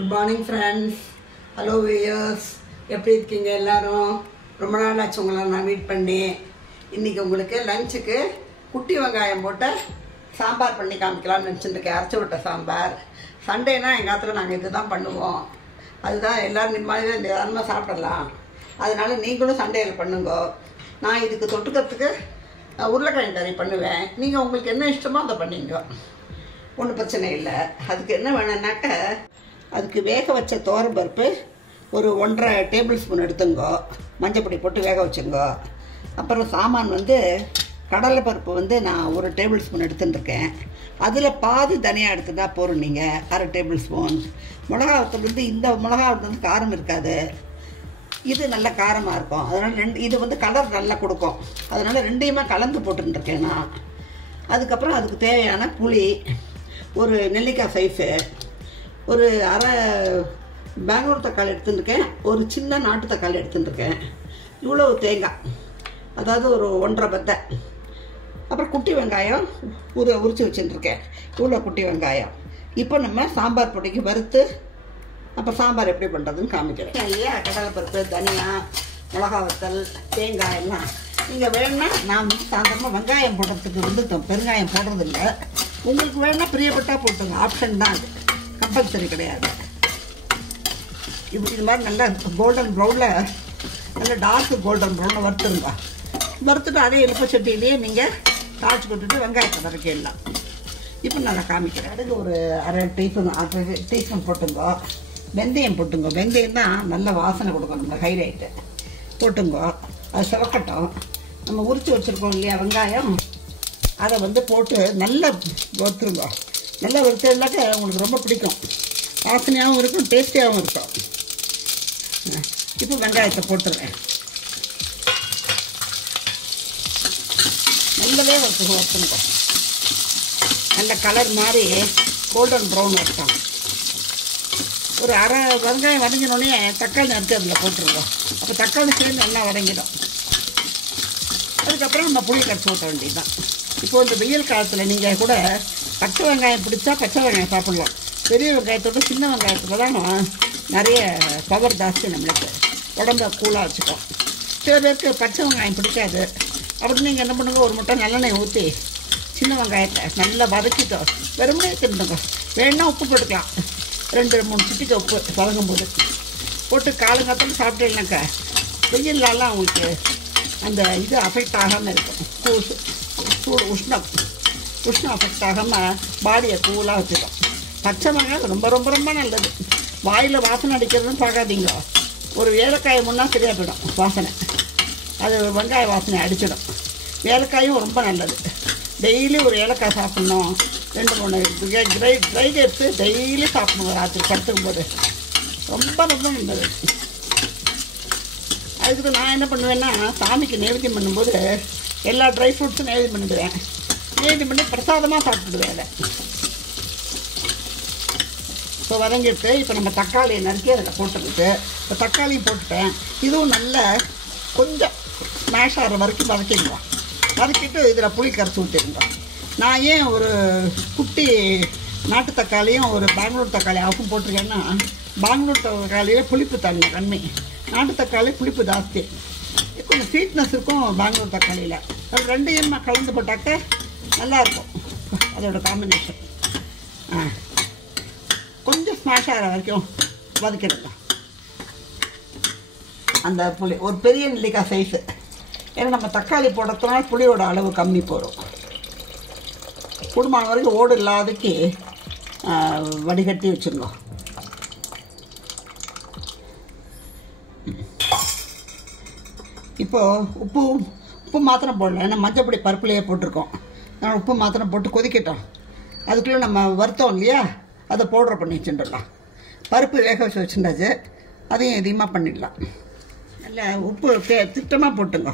Good morning friends. Hello viewers, எப்படி இருக்கீங்க எல்லாரும்? ரொம்ப நாள் ஆச்சு உங்களை நான் மீட் பண்ணி. இன்றைக்கி உங்களுக்கு லஞ்சுக்கு குட்டி வெங்காயம் போட்டு சாம்பார் பண்ணி காமிக்கலாம்னு நினச்சிட்டுருக்கேன். அரைச்சி விட்ட சாம்பார். சண்டேனா எங்கள் காலத்தில் நாங்கள் இது தான் பண்ணுவோம். அதுதான் எல்லோரும் நிம்மதியாக நிதானமாக சாப்பிடலாம். அதனால நீங்களும் சண்டேயில் பண்ணுங்க. நான் இதுக்கு தொட்டுக்கிறதுக்கு உருளைக்கிழங்கு கறி பண்ணுவேன். நீங்கள் உங்களுக்கு என்ன இஷ்டமோ அதை பண்ணிங்க, ஒன்றும் பிரச்சனை இல்லை. அதுக்கு என்ன வேணும்னாக்க, அதுக்கு வேக வச்ச பருப்பு ஒரு 1.5 டேபிள் ஸ்பூன் எடுத்துங்கோ. மஞ்சப்பொடி போட்டு வேக வச்சுங்க. அப்புறம் சாமான் கடலைப்பருப்பு நான் 1 டேபிள் ஸ்பூன் எடுத்துட்டுருக்கேன். அதில் பாதி தனியாக எடுத்துட்டா போகிறோம். நீங்கள் 1/2 டேபிள் ஸ்பூன். மிளகாவத்தில் இந்த மிளகாவத்து காரம் இருக்காது, இது நல்ல காரமாக இருக்கும். அதனால் இது கலர் நல்லா கொடுக்கும். அதனால் ரெண்டையுமே கலந்து போட்டுருக்கேன் நான். அதுக்கப்புறம் அதுக்கு தேவையான புளி, ஒரு நெல்லிக்காய் சைஸு, ஒரு 1/2 பெங்களூர் தக்காளி எடுத்துட்டுருக்கேன், ஒரு சின்ன நாட்டு தக்காளி எடுத்துட்டுருக்கேன், இவ்வளோ தேங்காய், அதாவது ஒரு 1.5 பத்தை. அப்புறம் குட்டி வெங்காயம் உரிச்சு வச்சுட்டுருக்கேன், இவ்வளோ குட்டி வெங்காயம். இப்போ நம்ம சாம்பார் பொடிக்கு வறுத்து அப்போ சாம்பார் எப்படி பண்ணுறதுன்னு காமிக்கிறேன். இல்லையா, கடலைப்பருப்பு, தனியா, மிளகா வத்தல், தேங்காய் எல்லாம் நீங்கள் வேணும்னா, நான் சாயந்தரமாக வெங்காயம் போடுறதுக்கு பெருங்காயம் போடுறதில்ல. உங்களுக்கு வேணும்னா பிரியப்பட்டா போட்டுங்க, ஆப்ஷன் தான், அது கம்பல்சரி கிடையாது. இப்படி இது மாதிரி நல்லா கோல்டன் ப்ரௌனில், நல்லா டார்க்கு கோல்டன் ப்ரௌனில் வறுத்துருங்க. வறுத்துட்டு அதே இழுப்ப சட்டியிலேயே நீங்கள் தாளிச்சு கொட்டுட்டு வெங்காயத்தை வதக்கிடலாம். இப்போ நான் காமிக்கிறேன். அதுக்கு ஒரு 1/2 டீஸ்பூன் போட்டுங்க. வெந்தயம் போட்டுங்க. வெந்தயம் தான் நல்ல வாசனை கொடுக்கும், நம்ம ஹைலைட்டு போட்டுங்க. அது சிவக்கட்டும். நம்ம உரித்து வச்சுருக்கோம் இல்லையா வெங்காயம், அதை போட்டு நல்லா வறுத்துருங்க. நல்லா வறுத்ததுனாக்க உங்களுக்கு ரொம்ப பிடிக்கும், வாசனையாகவும் இருக்கும், டேஸ்டியாகவும் இருக்கும். இப்போ வெங்காயத்தை போட்டுருவேன். நல்லாவே வறுத்துருங்க. நல்ல கலர் மாதிரி கோல்டன் ப்ரௌன் இருக்கும். ஒரு 1/2 வெங்காயம் வதங்கினோடனே தக்காளி நறுத்து அதில் போட்டுருவோம். அப்போ தக்காளி சேர்ந்து நல்லா வதங்கிடும். அதுக்கப்புறம் நம்ம புளி கரைச்சி ஊற்ற வேண்டியது தான். இப்போது இந்த வெயில் காலத்தில் நீங்கள் கூட பச்சை வெங்காயம் பிடிச்சா பச்சை வெங்காயம் சாப்பிட்லாம். பெரிய வெங்காயத்தோட சின்ன வெங்காயத்தில் தான் நிறைய பவர் ஜாஸ்தி, நம்மளுக்கு உடம்ப கூலாக வச்சுக்கோம். சில பேருக்கு பச்சை வெங்காயம் பிடிக்காது. அப்படி நீங்கள் என்ன பண்ணுங்க, ஒரு முட்டை நல்லெண்ணெய் ஊற்றி சின்ன வெங்காயத்தை நல்லா வதக்கிட்டோம், வெறுமனே தின்னுங்க. வேணுன்னா உப்பு போட்டுக்கலாம், 2-3 சிட்டிக்கு உப்பு வதங்கும் போது போட்டு காலங்காலத்தில் சாப்பிட்டீங்கன்னாக்கா வெயிலெலாம் உங்களுக்கு அந்த இது அஃபெக்ட் ஆகாமல் இருக்கும். சூடு உஷ்ணம் அஃபெக்ட் ஆகாமல் பாடியை கூலாக வச்சுக்கும். பச்சை வெங்காயம் ரொம்ப ரொம்ப ரொம்ப நல்லது. வாயில் வாசனை அடிக்கிறதுன்னு பார்க்காதீங்க. ஒரு ஏலக்காயை முன்னா சரியாக போயிடும் வாசனை, அது வெங்காய வாசனை அடிச்சிடும். ஏலக்காயும் ரொம்ப நல்லது. டெய்லி ஒரு ஏலக்காய் சாப்பிட்ணும். 2-3 ட்ரை எடுத்து டெய்லி சாப்பிடணும். ராத்திரி படுத்துக்கும் போது ரொம்ப ரொம்ப நல்லது. அதுக்கு நான் என்ன பண்ணுவேன்னா, சாமிக்கு நைவேத்தியம் பண்ணும்போது எல்லா ட்ரை ஃப்ரூட்ஸும் நைவேத்தியம் பண்ணிடுவேன். நைவேத்தியம் பண்ணி பிரசாதமாக சாப்பிட்டுடுவேன் அதை. இப்போ வதங்கிட்டு இப்போ நம்ம தக்காளியை நறுக்கி அதில் போட்டுருக்கு. இப்போ தக்காளியும் போட்டுட்டேன். இதுவும் நல்ல கொஞ்சம் ஸ்மாஷ் ஆகிற வரைக்கும் வதக்கிடுவோம். வதக்கிட்டு இதில் புளி கரைச்சி ஊற்றிடுங்க. நான் ஏன் ஒரு குட்டி நாட்டு தக்காளியும் ஒரு பெங்களூர் தக்காளி ஆஃபும் போட்டிருக்கேன்னா, பெங்களூர் தக்காளியில் புளிப்பு தன்மை, நாட்டு தக்காளி புளிப்பு ஜாஸ்தி, கொஞ்சம் ஸ்வீட்னஸ் இருக்கும் பெங்களூர் தக்காளியில். அது ரெண்டையும் கலந்து போட்டாக்க நல்லாயிருக்கும் அதோட காம்பினேஷன். கொஞ்சம் ஸ்மாஷ் ஆகிற வரைக்கும் வதக்கிடுங்க. அந்த புளி ஒரு பெரிய நெல்லிக்காய் சைஸு, ஏன்னா நம்ம தக்காளி போடுறதுனால புளியோட அளவு கம்மி போடும். குடும்பம் வரைக்கும் ஓடு இல்லாதக்கு வடிகட்டி வச்சுருங்க. இப்போது உப்பு மாத்திரம் போடல, ஏன்னா மஞ்சப்பொடி பருப்புலேயே போட்டிருக்கோம். நான் உப்பு மாத்திரம் போட்டு கொதிக்கட்டும். அதுக்குள்ளே நம்ம வறுத்தோம் இல்லையா, அதை பவுடர் பண்ணி வச்சுட்டுடலாம். பருப்பு வேக வச்சு வச்சுட்டாச்சு, அதையும் அதிகமாக பண்ணிடலாம். இல்லை உப்பு திட்டமாக போட்டுங்க.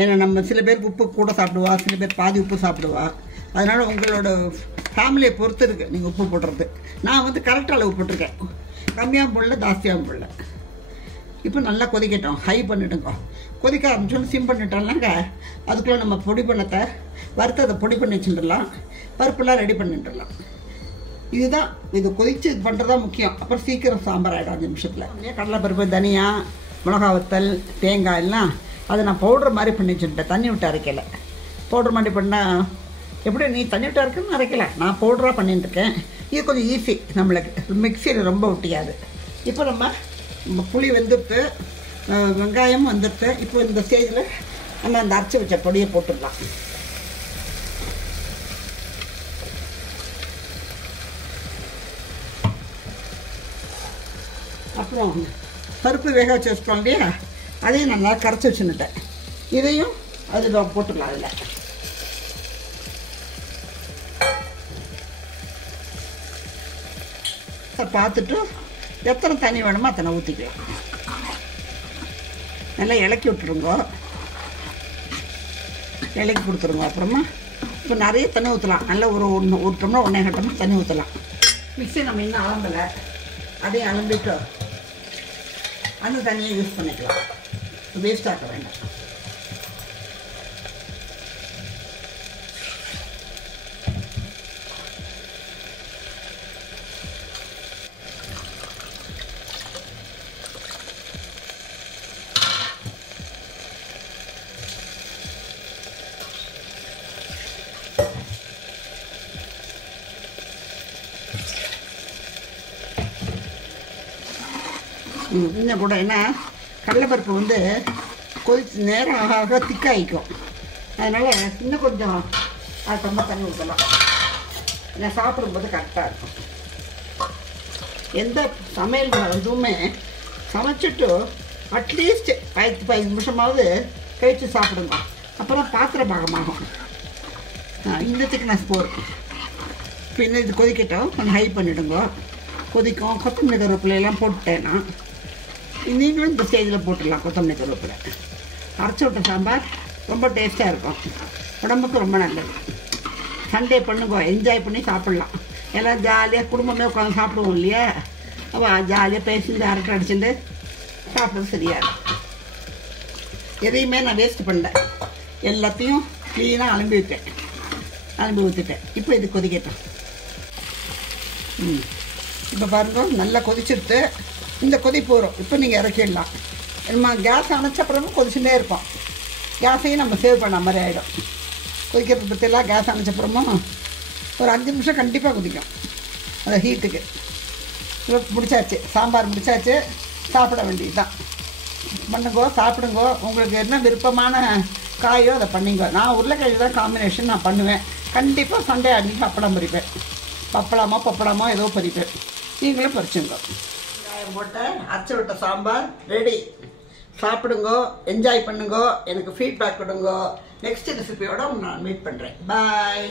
ஏன்னா நம்ம சில பேருக்கு உப்பு கூட சாப்பிடுவா, சில பேர் பாதி உப்பு சாப்பிடுவா. அதனால் உங்களோட ஃபேமிலியை பொறுத்து இருக்குது நீங்கள் உப்பு போடுறது. நான் கரெக்ட் அளவு போட்டிருக்கேன், கம்மியாக போடல ஜாஸ்தியாகவும் போடல. இப்போ நல்லா கொதிக்கட்டும், ஹை பண்ணிவிடுங்க. கொதிக்க ஆரம்பிச்சோன்னு சிம் பண்ணிட்டோம்னாங்க, அதுக்குள்ளே நம்ம பொடி பண்ணத்தை வறுத்ததை பொடி பண்ணி வச்சுட்டுடலாம். பருப்புலாம் ரெடி பண்ணிட்டுடலாம். இதுதான் இது கொதிச்சு இது பண்ணுறதா முக்கியம். அப்புறம் சீக்கிரம் சாம்பார் ஆகிடும் 5 நிமிஷத்தில். கடலைப்பருப்பு, தனியா, மிளகா வத்தல், தேங்காய் எல்லாம் அதை நான் பவுடர் மாதிரி பண்ணி வச்சுட்டேன். தண்ணி விட்டு அரைக்கலை. பவுடர் மாதிரி பண்ணால் எப்படி நீ தண்ணி விட்டு அரைக்கணும்னு அரைக்கலை, நான் பவுடராக பண்ணிட்டுருக்கேன். இது கொஞ்சம் ஈஸி நம்மளுக்கு, மிக்சியில் ரொம்ப ஒட்டியாது. இப்போ நம்ம புளி வெந்துட்டு வெங்காயம் வந்துட்டு இப்போ இந்த ஸ்டேஜில் நம்ம அந்த அரைச்சி வச்ச பொடியை போட்டுடலாம். அப்புறம் பருப்பு வேக வச்சு வச்சுட்டோம் இல்லையா, அதையும் நல்லா கரைச்சி வச்சுன்னுட்டேன். இதையும் அது போட்டுடலாம். அதில் பார்த்துட்டு எத்தனை தண்ணி வேணுமோ அத்தனை ஊற்றிக்கலாம். நல்லா இலக்கி விட்டுருங்க, இலக்கி கொடுத்துருங்க. அப்புறமா இப்போ நிறைய தண்ணி ஊற்றலாம். நல்லா ஒரு டம்ளர் 1.5 டம்ளர் தண்ணி ஊற்றலாம். மிக்ஸி நம்ம இன்னும் அலம்பலை, அதையும் அலம்பிட்டு அந்த தண்ணியை யூஸ் பண்ணிக்கலாம். வேஸ்ட் ஆக்க வேண்டாம். இன்னும் கூட என்ன, கடலைப்பருப்பு வந்து கொதிச்சு நேரம் ஆக திக்காகிக்கும். அதனால் இன்னும் கொஞ்சம் அது ரொம்ப தண்ணி ஊற்றலாம். ஏன்னா சாப்பிடும்போது கரெக்டாக இருக்கும். எந்த சமையல் எதுவுமே சமைச்சிட்டு அட்லீஸ்ட் 10-15 நிமிஷமாவது கழித்து சாப்பிடுங்க. அப்புறம் பாத்திர பாகமாகும். இந்த திக்னஸ் போகும். பின்ன இது கொதிக்கட்டும், கொஞ்சம் ஹை பண்ணிவிடுங்க. கொதிக்கும். கொத்தமல்லி கருவேப்பிலையெல்லாம் போட்டுட்டேன்னா நீங்களும் இந்த ஸ்டேஜில் போட்டுடலாம். கொத்தமல்லி கருவேப்பிலை அரைச்சி விட்ட சாம்பார் ரொம்ப டேஸ்ட்டாக இருக்கும். உடம்புக்கு ரொம்ப நல்லது. சண்டே பண்ணுங்க, என்ஜாய் பண்ணி சாப்பிட்லாம். எல்லாம் ஜாலியாக குடும்பமே உட்காந்து சாப்பிடுவோம் இல்லையா, அவள் ஜாலியாக பேசிட்டு அரட்டை அடிச்சுட்டு சாப்பிட்றது சரியாக இருக்கும். எதையுமே நான் வேஸ்ட் பண்ணேன். எல்லாத்தையும் க்ளீனாக அலம்பி ஊற்றிட்டேன். இப்போ இது கொதிக்கட்டும். இப்போ பாருங்க, நல்லா கொதிச்சுட்டு இந்த கொதி போகிறோம். இப்போ நீங்கள் இறக்கிடலாம். நம்ம கேஸ் அணைச்சப்புறமும் கொதிச்சுட்டே இருப்போம். கேஸையும் நம்ம சேவ் பண்ண மாதிரி ஆகிடும். கொதிக்கிறது பற்றியெல்லாம் கேஸ் அணைச்சப்புறமும் ஒரு 5 நிமிஷம் கண்டிப்பாக கொதிக்கும் அந்த ஹீட்டுக்கு. முடிச்சாச்சு, சாம்பார் முடிச்சாச்சு. சாப்பிட வேண்டியது தான். பண்ணுங்கோ, சாப்பிடுங்கோ. உங்களுக்கு என்ன விருப்பமான காயோ அதை பண்ணிங்கோ. நான் உருளைக்கிழங்கு தான் காம்பினேஷன் நான் பண்ணுவேன். கண்டிப்பாக சண்டே அன்றைக்கி அப்பளம் பறிப்பேன். பப்பளமோ ஏதோ பறிப்பேன். நீங்களும் பறிச்சுங்கோ. வெங்காயம் போட்டு அரைச்சி விட்ட சாம்பார் ரெடி. சாப்பிடுங்கோ, என்ஜாய் பண்ணுங்கோ. எனக்கு ஃபீட்பேக் கொடுங்கோ. நெக்ஸ்ட் ரெசிபியோட நான் மீட் பண்ணுறேன். பாய்.